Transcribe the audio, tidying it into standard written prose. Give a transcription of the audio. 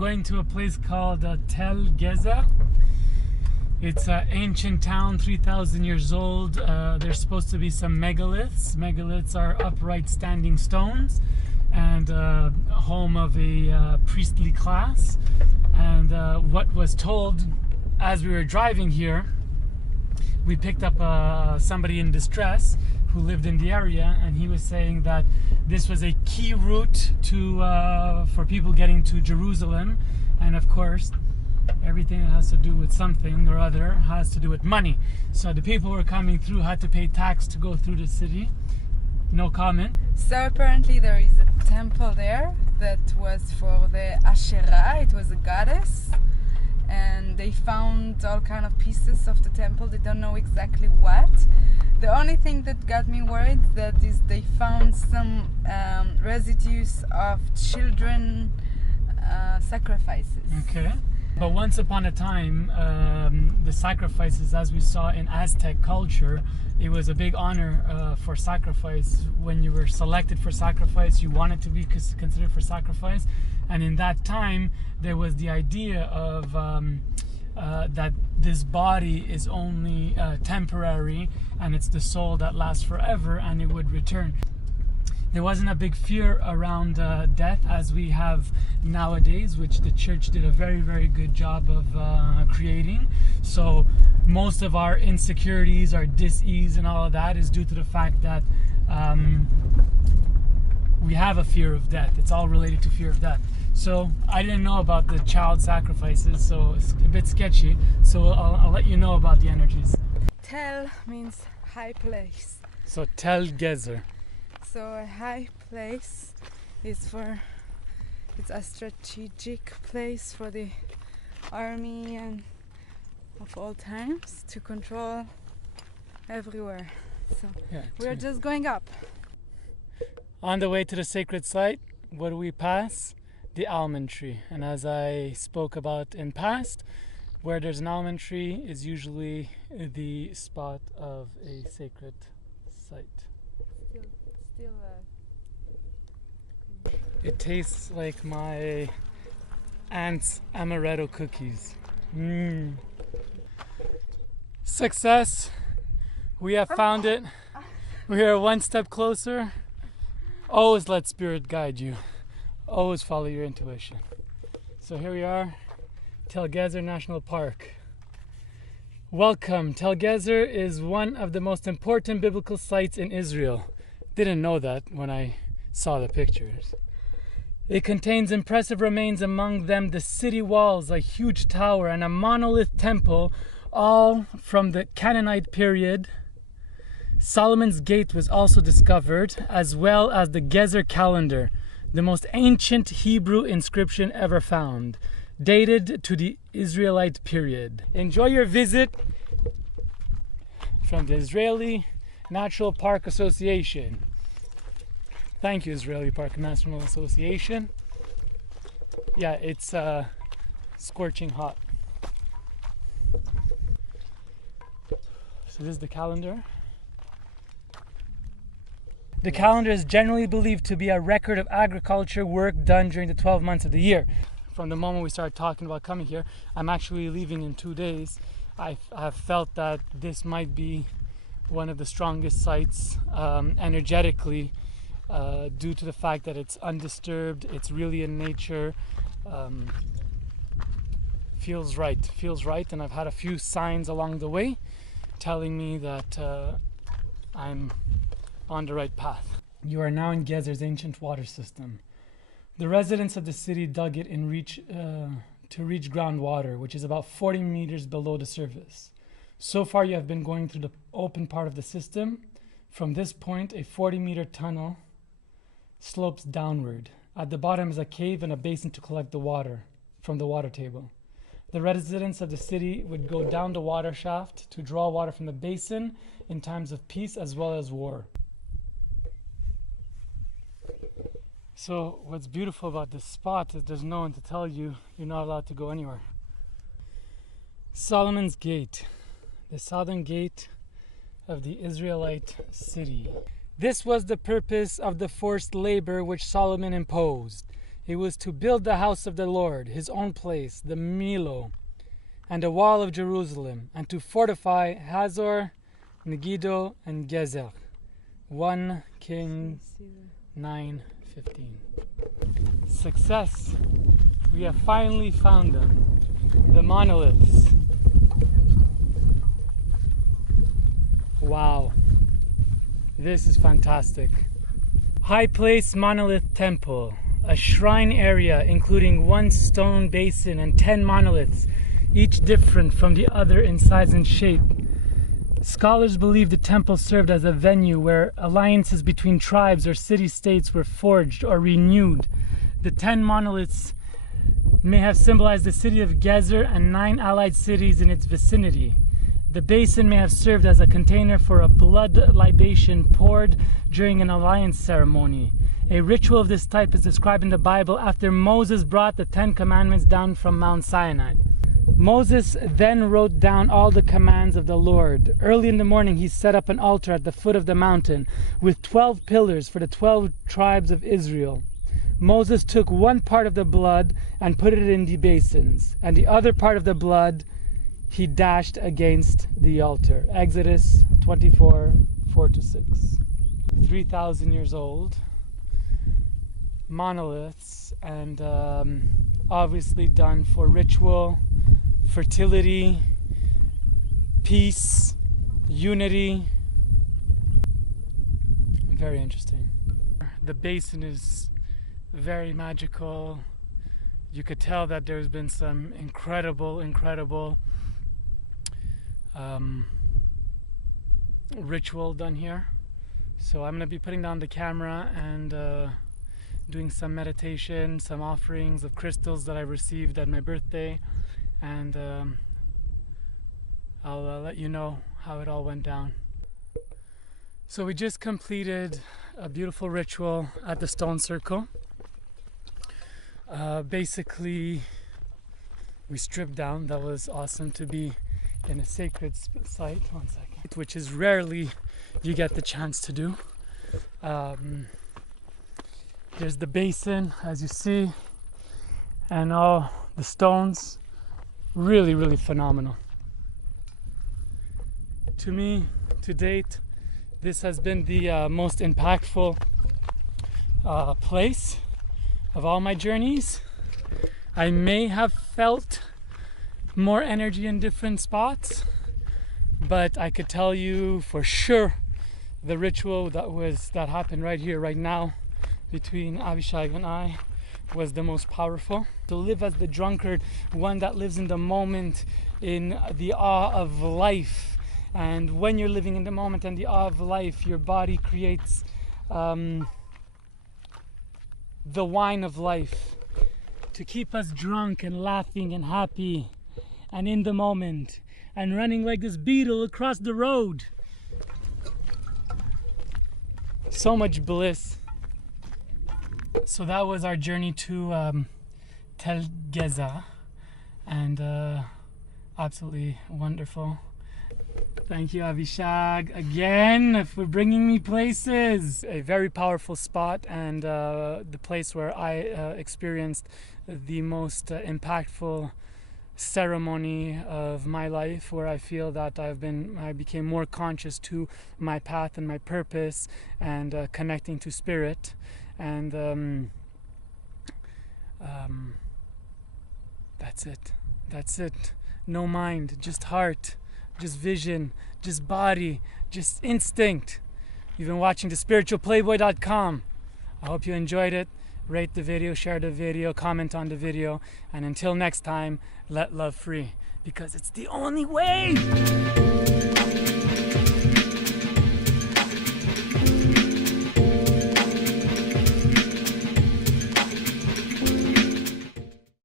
going to a place called Tel Gezer. It's an ancient town, 3,000 years old. There's supposed to be some megaliths. Megaliths are upright standing stones, and home of a priestly class. And what was told as we were driving here, we picked up somebody in distress who lived in the area, and he was saying that this was a key route for people getting to Jerusalem. And of course, everything that has to do with something or other has to do with money. So the people who were coming through had to pay tax to go through the city. No comment. So apparently there is a temple there that was for the Asherah. It was a goddess, and they found all kind of pieces of the temple. They don't know exactly what. The only thing that got me worried that is they found some residues of children sacrifices. Okay. But once upon a time, the sacrifices, as we saw in Aztec culture, it was a big honor for sacrifice. When you were selected for sacrifice, you wanted to be considered for sacrifice. And in that time, there was the idea of that this body is only temporary, and it's the soul that lasts forever, and it would return. There wasn't a big fear around death as we have nowadays, which the church did a very, very good job of creating. So most of our insecurities, our dis-ease and all of that is due to the fact that we have a fear of death. It's all related to fear of death. So I didn't know about the child sacrifices, so it's a bit sketchy. So I'll let you know about the energies. Tel means high place. So Tel Gezer. So a high place is it's a strategic place for the army and of all times to control everywhere. So yeah, we're just going up. On the way to the sacred site, what do we pass? The almond tree. And as I spoke about in past, where there's an almond tree is usually the spot of a sacred site. It tastes like my aunt's amaretto cookies. Success! We have found it. We are one step closer. Always let spirit guide you. Always follow your intuition. So here we are, Tel Gezer National Park. Welcome. Tel Gezer is one of the most important biblical sites in Israel. Didn't know that when I saw the pictures. It contains impressive remains, among them the city walls, a huge tower, and a monolith temple, all from the Canaanite period. Solomon's Gate was also discovered, as well as the Gezer calendar, the most ancient Hebrew inscription ever found, dated to the Israelite period. Enjoy your visit from the Israeli Natural Park Association. Thank you, Israeli Park National Association. Yeah, it's scorching hot. So this is the calendar. The calendar is generally believed to be a record of agriculture work done during the 12 months of the year. From the moment we started talking about coming here, I'm actually leaving in 2 days. I have felt that this might be one of the strongest sites energetically, due to the fact that it's undisturbed, it's really in nature. Feels right, and I've had a few signs along the way telling me that I'm on the right path. You are now in Gezer's ancient water system. The residents of the city dug it to reach groundwater, which is about 40 meters below the surface. So far you have been going through the open part of the system. From this point, a 40-meter tunnel slopes downward. At the bottom is a cave and a basin to collect the water from the water table. The residents of the city would go down the water shaft to draw water from the basin in times of peace as well as war. So what's beautiful about this spot is there's no one to tell you you're not allowed to go anywhere. Solomon's Gate, the southern gate of the Israelite city. This was the purpose of the forced labor which Solomon imposed. He was to build the house of the Lord, his own place, the Milo, and a wall of Jerusalem, and to fortify Hazor, Megiddo, and Gezer. 1 Kings 9:15. Success. We have finally found them. The monoliths. Wow. This is fantastic. High Place Monolith Temple. A shrine area including one stone basin and 10 monoliths, each different from the other in size and shape. Scholars believe the temple served as a venue where alliances between tribes or city-states were forged or renewed. The 10 monoliths may have symbolized the city of Gezer and 9 allied cities in its vicinity. The basin may have served as a container for a blood libation poured during an alliance ceremony. A ritual of this type is described in the Bible after Moses brought the 10 commandments down from Mount Sinai. Moses then wrote down all the commands of the Lord. Early in the morning he set up an altar at the foot of the mountain with 12 pillars for the 12 tribes of Israel. Moses took one part of the blood and put it in the basins, and the other part of the blood he dashed against the altar. Exodus 24:4-6. 3,000 years old. Monoliths, and obviously done for ritual, fertility, peace, unity. Very interesting. The basin is very magical. You could tell that there's been some incredible ritual done here. So I'm going to be putting down the camera and doing some meditation, some offerings of crystals that I received at my birthday, and I'll let you know how it all went down. So we just completed a beautiful ritual at the stone circle. Basically we stripped down. That was awesome to be in a sacred site. 1 second. Which is rarely you get the chance to do. There's the basin, as you see, and all the stones. Really phenomenal. To me, to date, this has been the most impactful place of all my journeys. I may have felt more energy in different spots, but I could tell you for sure the ritual that happened right here, right now, between Avishag and I, was the most powerful. To live as the drunkard, one that lives in the moment, in the awe of life. And when you're living in the moment and the awe of life, your body creates the wine of life to keep us drunk and laughing and happy and in the moment and running like this beetle across the road. So much bliss. So that was our journey to Tel Gezer, and absolutely wonderful. Thank you, Avishag, again for bringing me places. A very powerful spot, and the place where I experienced the most impactful ceremony of my life, where I feel that I became more conscious to my path and my purpose, and connecting to spirit. And that's it. No mind, just heart, just vision, just body, just instinct. You've been watching the spiritualplayboy.com. I hope you enjoyed it. Rate the video, share the video, comment on the video, and until next time, let love free, because it's the only way.